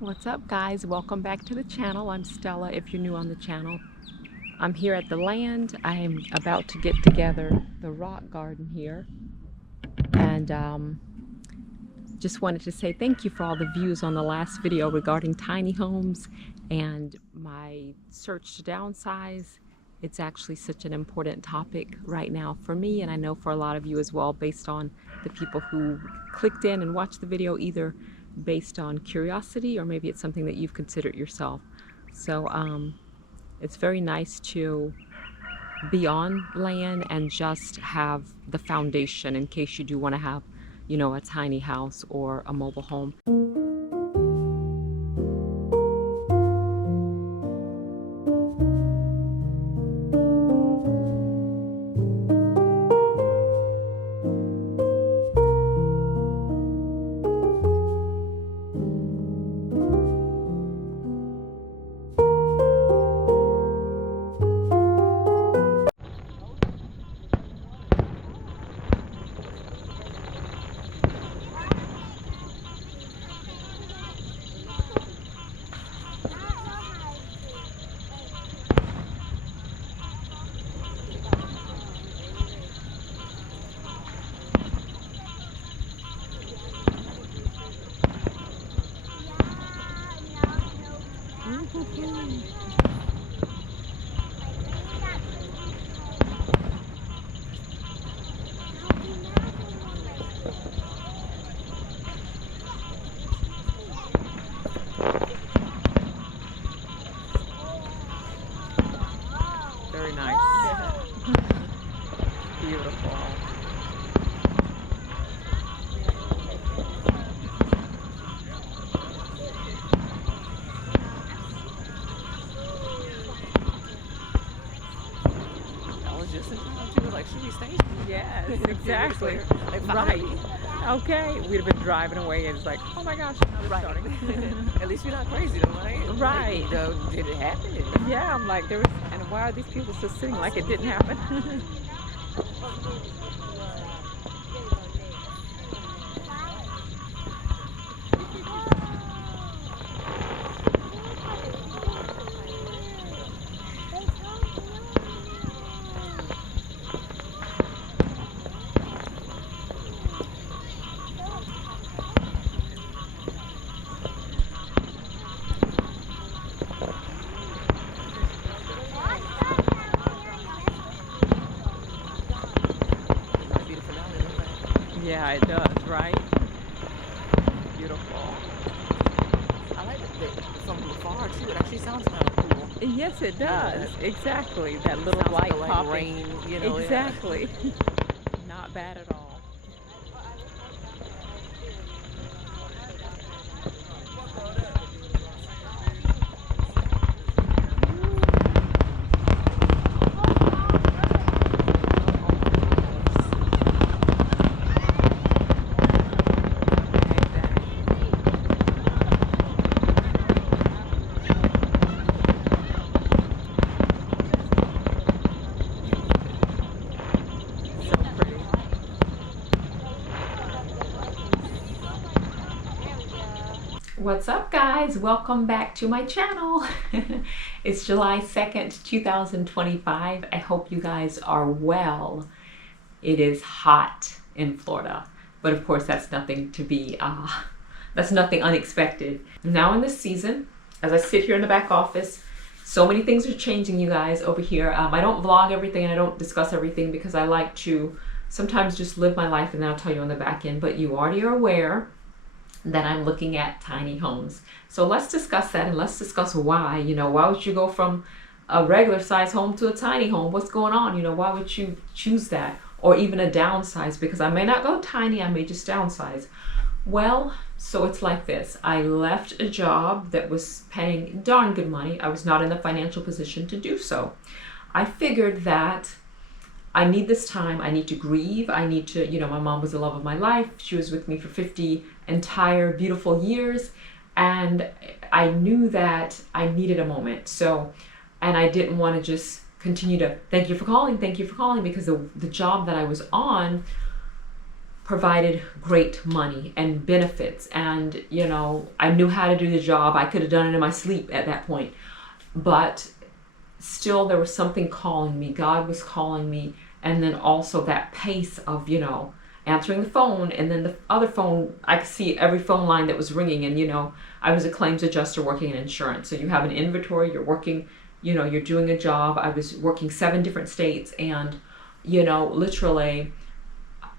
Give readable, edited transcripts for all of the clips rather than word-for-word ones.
What's up, guys? Welcome back to the channel. I'm Stella if you're new on the channel. I'm here at the land. I am about to get together the rock garden here, and just wanted to say thank you for all the views on the last video regarding tiny homes and my search to downsize. It's actually such an important topic right now for me, and I know for a lot of you as well, based on the people who clicked in and watched the video, either based on curiosity or maybe it's something that you've considered yourself. So it's very nice to be on land and just have the foundation in case you do want to have, a tiny house or a mobile home. Very nice. Beautiful. Just in time. She was like, should we stay? Yes, exactly. Like, Right. Okay. We'd have been driving away and it's like, oh my gosh, now they're Right. starting. At least we're not crazy though, right? Right. Like, did it happen? Yeah, I'm like, there was, and why are these people still sitting like it didn't happen? Might be the finale, don't Yeah, it does, right? Beautiful. I like that from afar too. It actually sounds kind of cool. Yes, it does. Yeah. Exactly. That little Sounds light like popping. rain, you know. Exactly. Not bad at all. So pretty. What's up, guys? Welcome back to my channel. It's July 2nd, 2025. I hope you guys are well. It is hot in Florida, but of course that's nothing to be, that's nothing unexpected. Now in this season, as I sit here in the back office, so many things are changing, you guys, over here. I don't vlog everything and I don't discuss everything because I like to sometimes just live my life and then I'll tell you on the back end, but you already are aware that I'm looking at tiny homes. So let's discuss that and let's discuss why. Why would you go from a regular size home to a tiny home? What's going on? Why would you choose that? Or even a downsize? Because I may not go tiny, I may just downsize. Well, so it's like this. I left a job that was paying darn good money. I was not in the financial position to do so. I figured that I need this time. I need to grieve. I need to, my mom was the love of my life. She was with me for 50 entire beautiful years. And I knew that I needed a moment. So, and I didn't want to just continue to thank you for calling, because the job that I was on provided great money and benefits, and I knew how to do the job. I could have done it in my sleep at that point, but still there was something calling me. God was calling me. And then also that pace of answering the phone, and then the other phone, I could see every phone line that was ringing. And I was a claims adjuster working in insurance, so you have an inventory, you're working, you're doing a job. I was working 7 different states, and literally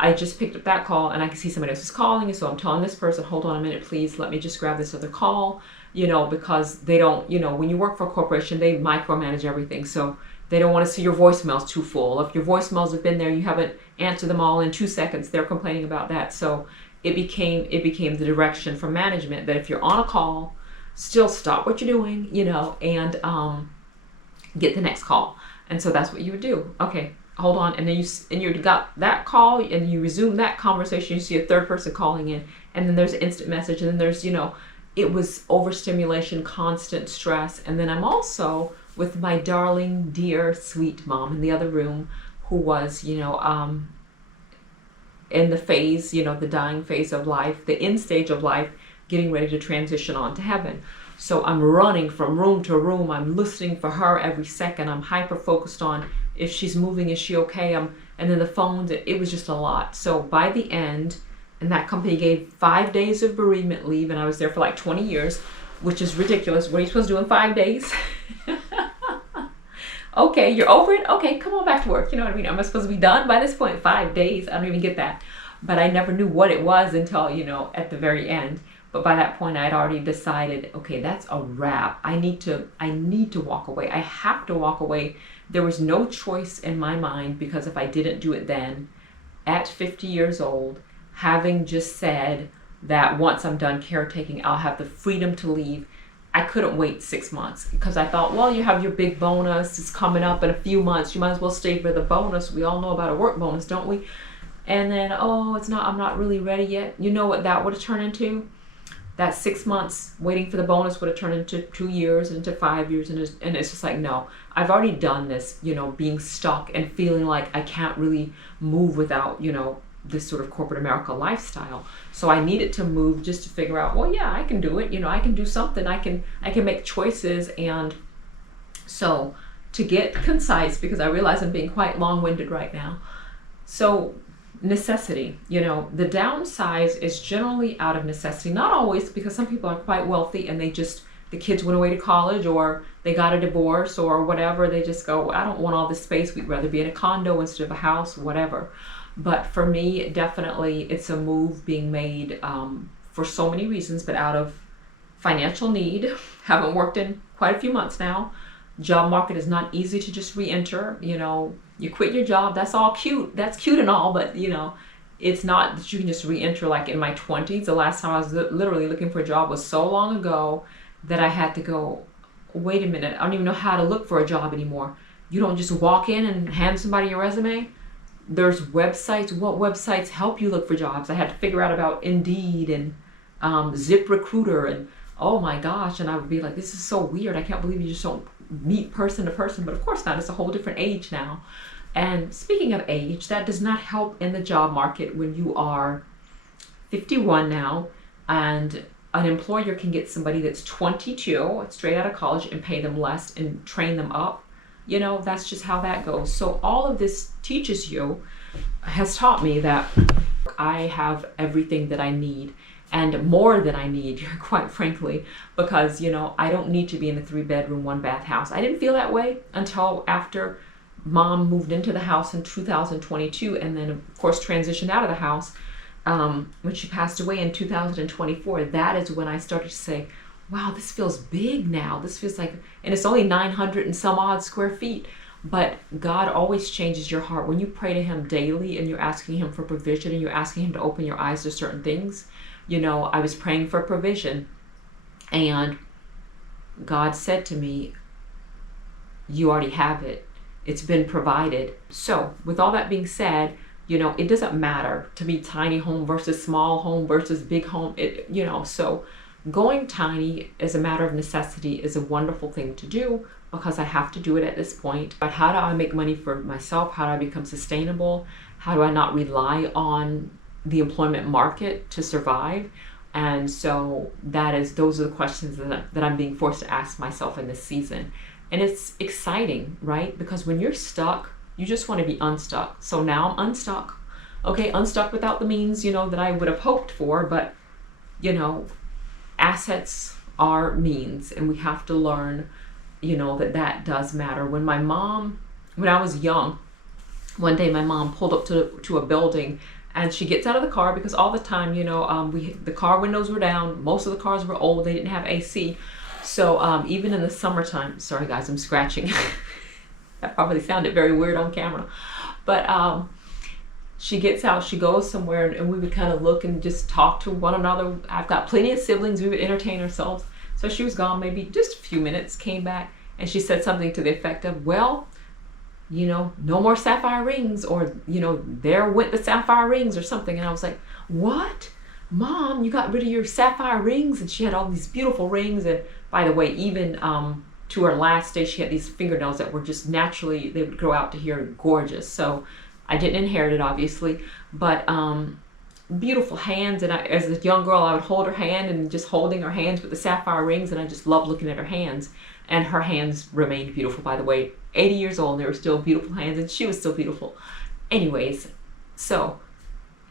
I just picked up that call, and I could see somebody else is calling, and so I'm telling this person, hold on a minute, please, let me just grab this other call, because they don't, when you work for a corporation, they micromanage everything, so they don't want to see your voicemails too full. If your voicemails have been there, you haven't answered them all in 2 seconds, they're complaining about that. So it became the direction from management that if you're on a call, still stop what you're doing, and get the next call. And so that's what you would do. Okay, hold on, and then you got that call, and you resume that conversation. You see a third person calling in, and then there's an instant message, and then there's it was overstimulation, constant stress. And then I'm also with my darling, dear, sweet mom in the other room, who was in the phase, the dying phase of life, the end stage of life, getting ready to transition on to heaven. So I'm running from room to room. I'm listening for her every second. I'm hyper focused on if she's moving, is she okay? And then the phones, it was just a lot. So by the end, and that company gave 5 days of bereavement leave, and I was there for like 20 years, which is ridiculous. What are you supposed to do in 5 days? Okay, you're over it? Okay, come on back to work. You know what I mean? Am I supposed to be done by this point? 5 days? I don't even get that. But I never knew what it was until, at the very end. But by that point, I had already decided, okay, that's a wrap. I need to walk away. I have to walk away. There was no choice in my mind, because if I didn't do it then, at 50 years old, having just said that once I'm done caretaking, I'll have the freedom to leave, I couldn't wait 6 months, because I thought, well, you have your big bonus. It's coming up in a few months. You might as well stay for the bonus. We all know about a work bonus, don't we? And then, I'm not really ready yet. You know what that would have turned into? That 6 months waiting for the bonus would have turned into 2 years, into 5 years. And it's just like, no, I've already done this, being stuck and feeling like I can't really move without, this sort of corporate America lifestyle. So I needed to move just to figure out, well, yeah, I can do it. I can do something. I can make choices. And so to get concise, because I realize I'm being quite long-winded right now. So necessity, the downsize is generally out of necessity. Not always, because some people are quite wealthy and the kids went away to college, or they got a divorce, or whatever. They just go, I don't want all this space. We'd rather be in a condo instead of a house, whatever. But for me, definitely, it's a move being made for so many reasons, but out of financial need. Haven't worked in quite a few months now. Job market is not easy to just re-enter. You quit your job, that's all cute. That's cute and all, but it's not that you can just re-enter like in my 20s. The last time I was literally looking for a job was so long ago that I had to go, wait a minute, I don't even know how to look for a job anymore. You don't just walk in and hand somebody your resume. There's websites. What websites help you look for jobs? I had to figure out about Indeed and ZipRecruiter, and oh my gosh, and I would be like, this is so weird. I can't believe you just don't meet person to person. But of course not. It's a whole different age now. And speaking of age, that does not help in the job market when you are 51 now, and an employer can get somebody that's 22, straight out of college, and pay them less and train them up. That's just how that goes. So all of this has taught me that I have everything that I need, and more than I need, quite frankly, because, I don't need to be in a 3-bedroom, 1-bath house. I didn't feel that way until after Mom moved into the house in 2022, and then, of course, transitioned out of the house when she passed away in 2024. That is when I started to say, wow, this feels big now. This feels like, and it's only 900 and some odd square feet. But God always changes your heart. When you pray to Him daily and you're asking Him for provision and you're asking Him to open your eyes to certain things, I was praying for provision. And God said to me, you already have it. It's been provided. So with all that being said, it doesn't matter to me, tiny home versus small home versus big home. So going tiny as a matter of necessity is a wonderful thing to do, because I have to do it at this point. But how do I make money for myself? How do I become sustainable? How do I not rely on the employment market to survive. And so those are the questions that I'm being forced to ask myself in this season. And it's exciting, right? Because when you're stuck, you just want to be unstuck. So now I'm unstuck. Okay, unstuck without the means, that I would have hoped for, but, assets are means, and we have to learn, that does matter. When I was young, one day my mom pulled up to a building, and she gets out of the car because all the time, the car windows were down. Most of the cars were old. They didn't have AC. So even in the summertime, sorry guys, I'm scratching. That probably sounded very weird on camera. But she gets out, she goes somewhere, and we would kind of look and just talk to one another. I've got plenty of siblings. We would entertain ourselves. So she was gone maybe just a few minutes, came back, and she said something to the effect of, well, no more sapphire rings, or, there went the sapphire rings or something. And I was like, what? Mom, you got rid of your sapphire rings? And she had all these beautiful rings. And by the way, even to her last day, she had these fingernails that were just naturally, they would grow out to here, gorgeous. So I didn't inherit it, obviously, but beautiful hands. And as a young girl, I would hold her hand, and just holding her hands with the sapphire rings, and I just loved looking at her hands. And her hands remained beautiful, by the way. 80 years old, and they were still beautiful hands, and she was still beautiful. Anyways, so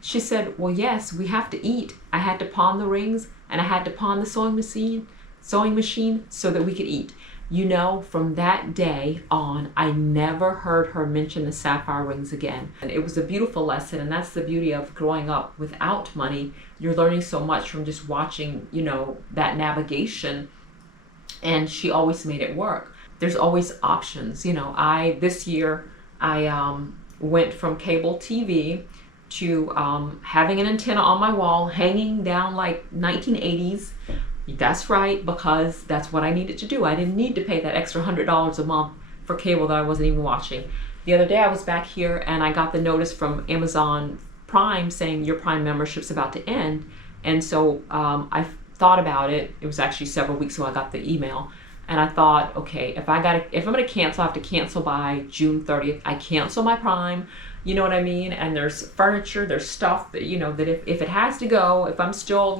she said, well, yes, we have to eat. I had to pawn the rings, and I had to pawn the sewing machine so that we could eat. From that day on, I never heard her mention the sapphire rings again. And it was a beautiful lesson, and that's the beauty of growing up without money. You're learning so much from just watching, that navigation. And she always made it work. There's always options. This year I went from cable TV to having an antenna on my wall, hanging down like 1980s. That's right, because that's what I needed to do. I didn't need to pay that extra $100 a month for cable that I wasn't even watching. The other day I was back here, and I got the notice from Amazon Prime saying your Prime membership's about to end. And so I thought about it. It was actually several weeks ago I got the email, and I thought, okay, if I'm going to cancel, I have to cancel by June 30th. I cancel my Prime, you know what I mean? And there's furniture, there's stuff that, that if it has to go, if I'm still,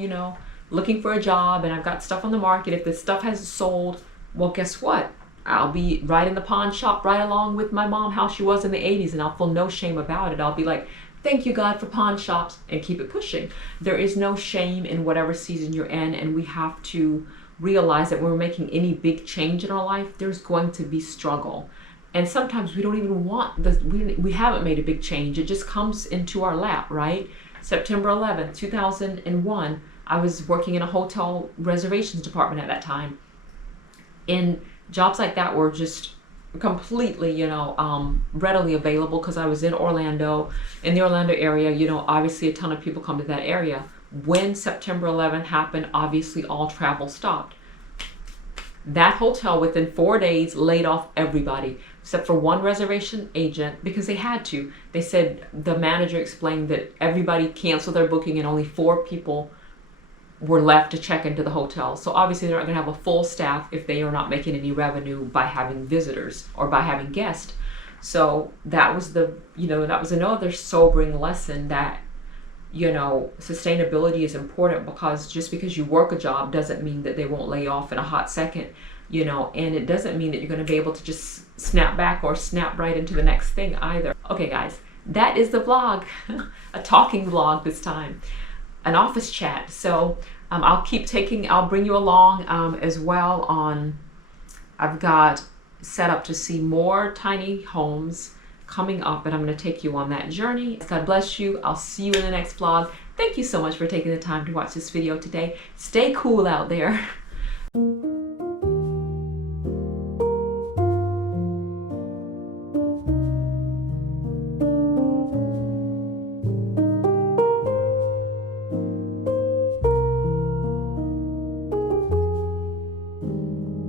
looking for a job and I've got stuff on the market, if the stuff hasn't sold, well, guess what? I'll be right in the pawn shop right along with my mom, how she was in the 80s, and I'll feel no shame about it. I'll be like, thank you, God, for pawn shops, and keep it pushing. There is no shame in whatever season you're in, and we have to realize that when we're making any big change in our life, there's going to be struggle. And sometimes we don't even want we haven't made a big change. It just comes into our lap, right? September 11th, 2001, I was working in a hotel reservations department at that time. And jobs like that were just completely, readily available because I was in the Orlando area. Obviously a ton of people come to that area. When September 11th happened, obviously all travel stopped. That hotel within 4 days laid off everybody except for one reservation agent because they had to. They said, the manager explained that everybody canceled their booking and only 4 people were left to check into the hotel. So obviously they're not going to have a full staff if they are not making any revenue by having visitors or by having guests. So that was another sobering lesson that, sustainability is important, because just because you work a job doesn't mean that they won't lay off in a hot second, and it doesn't mean that you're going to be able to just snap back or snap right into the next thing either. Okay guys, that is the vlog, a talking vlog this time. An office chat. So I'll bring you along as well on, I've got set up to see more tiny homes coming up, and I'm going to take you on that journey. God bless you. I'll see you in the next vlog. Thank you so much for taking the time to watch this video today. Stay cool out there.